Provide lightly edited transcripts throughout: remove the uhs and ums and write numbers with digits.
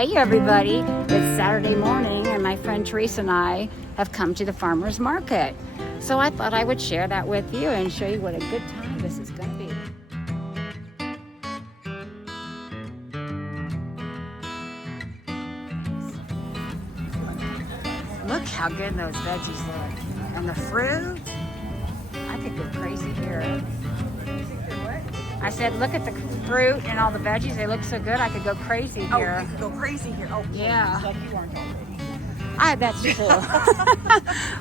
Hey everybody, it's Saturday morning and my friend Teresa and I have come to the farmer's market. So I thought I would share that with you and show you what a good time this is going to be. Look how good those veggies look. And the fruit, I could go crazy here. I said, look at the fruit and all the veggies. They look so good. I could go crazy here. Oh, you could go crazy here. Oh, yeah. Like you aren't already. That's true.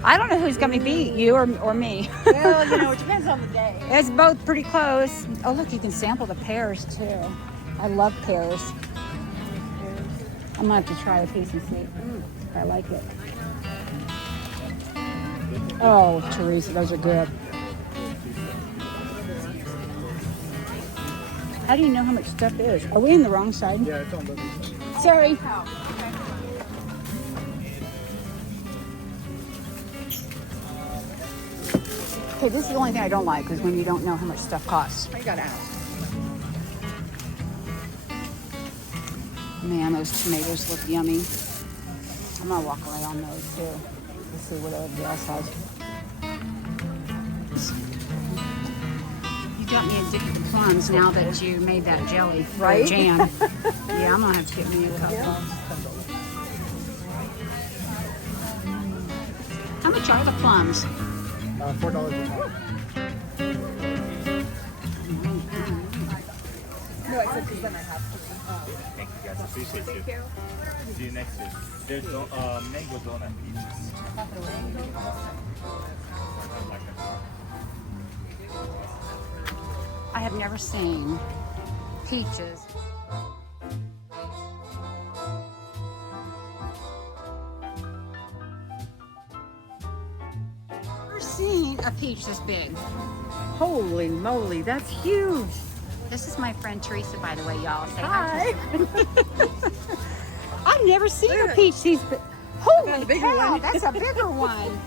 I don't know who's going to beat you or me. Well, you know, it depends on the day. It's both pretty close. Oh, look, you can sample the pears too. I love pears. I'm going to have to try a piece and see if I like it. Oh, Teresa, those are good. How do you know how much stuff is? Are we in the wrong side? Yeah, it's on the other side. Sorry. Okay, this is the only thing I don't like is when you don't know how much stuff costs. I gotta ask. Man, those tomatoes look yummy. I'm gonna walk around those too. Let's see what everybody else has. You got me addicted to plums now that you made that jelly, Right? Jam. Yeah, I'm gonna have to get me without plums. How much are the plums? $4 a pound. No, I said because then I have to. Thank you guys, appreciate you. See you next week. There's no mango donut pieces. I have never seen peaches. Never seen a peach this big. Holy moly, that's huge. This is my friend Teresa, by the way, y'all. Say Hi. I've never seen a peach these big. Holy cow, that's a bigger one.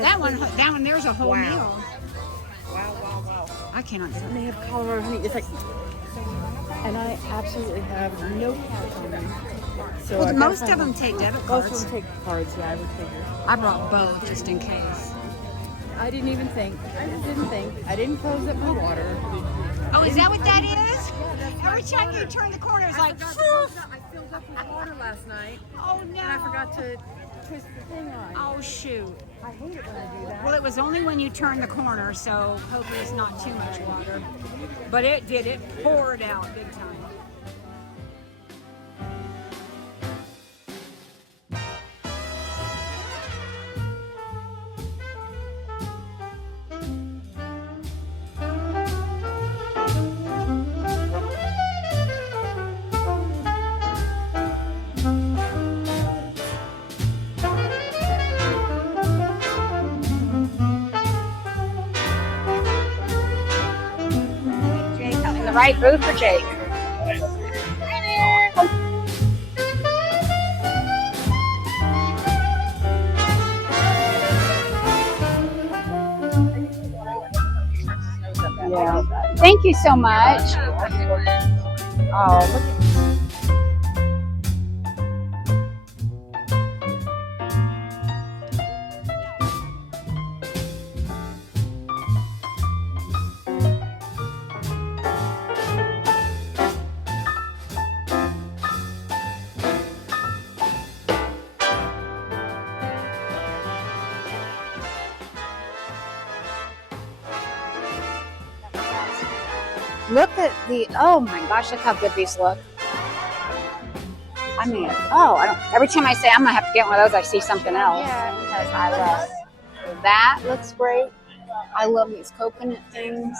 that one, there's a whole meal. Wow. I cannot get And it. they have Colorado honey. It's like, and I absolutely have no cash on them. So Well, I most gotta of them find take debit Most cards. of them take cards. Yeah, I would figure. I brought both just in case. I didn't even think. I just didn't think. I didn't close up my water. Oh, is that what that is? Every time you turn the corner, it's like, I filled up with water last night, oh no. and I forgot to twist the thing on. Oh shoot. I hate it when I do that. Well, it was only when you turned the corner, so hopefully it's not too much water. But it did. It poured out big time. In the right booth for Jake. Yeah. Thank you so much. Oh, look. Look at the, oh my gosh, look how good these look. I mean, every time I say I'm gonna have to get one of those, I see something else. Yeah. Because I love, that looks great. I love these coconut things.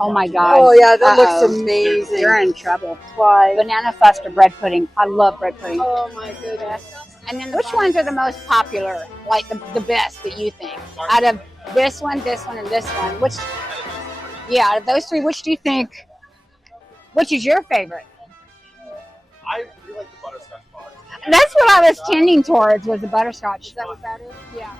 Oh my God. Oh yeah, that looks amazing. You're in trouble. Why? Banana fudge or bread pudding. I love bread pudding. Oh my goodness. And then which ones are the most popular, like the best that you think? Out of this one, and this one, which, yeah, out of those three, which do you think, which is your favorite? I really like the butterscotch bars. That's what I was tending towards, was the butterscotch. Is that what that is? Yeah.